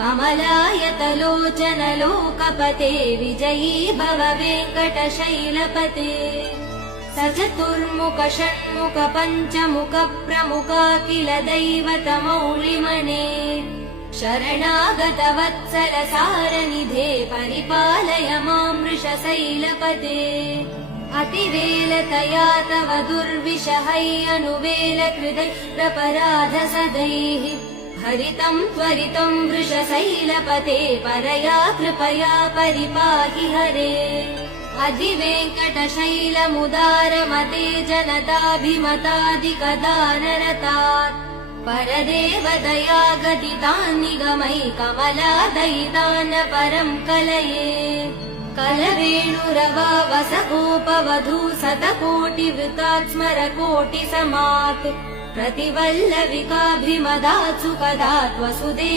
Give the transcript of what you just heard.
कमलायतलोचन लोकपते विजयी भव वेङ्कटशैलपते सचतुर्मुख षण्मुख पञ्चमुख प्रमुखाखिल दैवतमौलिमने शरणागत वत्सल सारनिधे परिपालय मां वृषशैलपते अतिवेलतया तव दुर्विषहैरनुवेल कृतैरपराध सदैः हरितं त्वरितं वृषशैलपते परया कृपया परिपाहि हरे अधिवेङ्कटशैलमुदारमते जनताभिमतादिकदानरतात् परदेवदया गदितान् निगमै कमलादयितान् परं कलये कलवेणुरवा वसगोपवधू शतकोटिवृतात् स्मरकोटिसमात् प्रतिवल्लविकाभिमदात् सुखदात् वसुदेव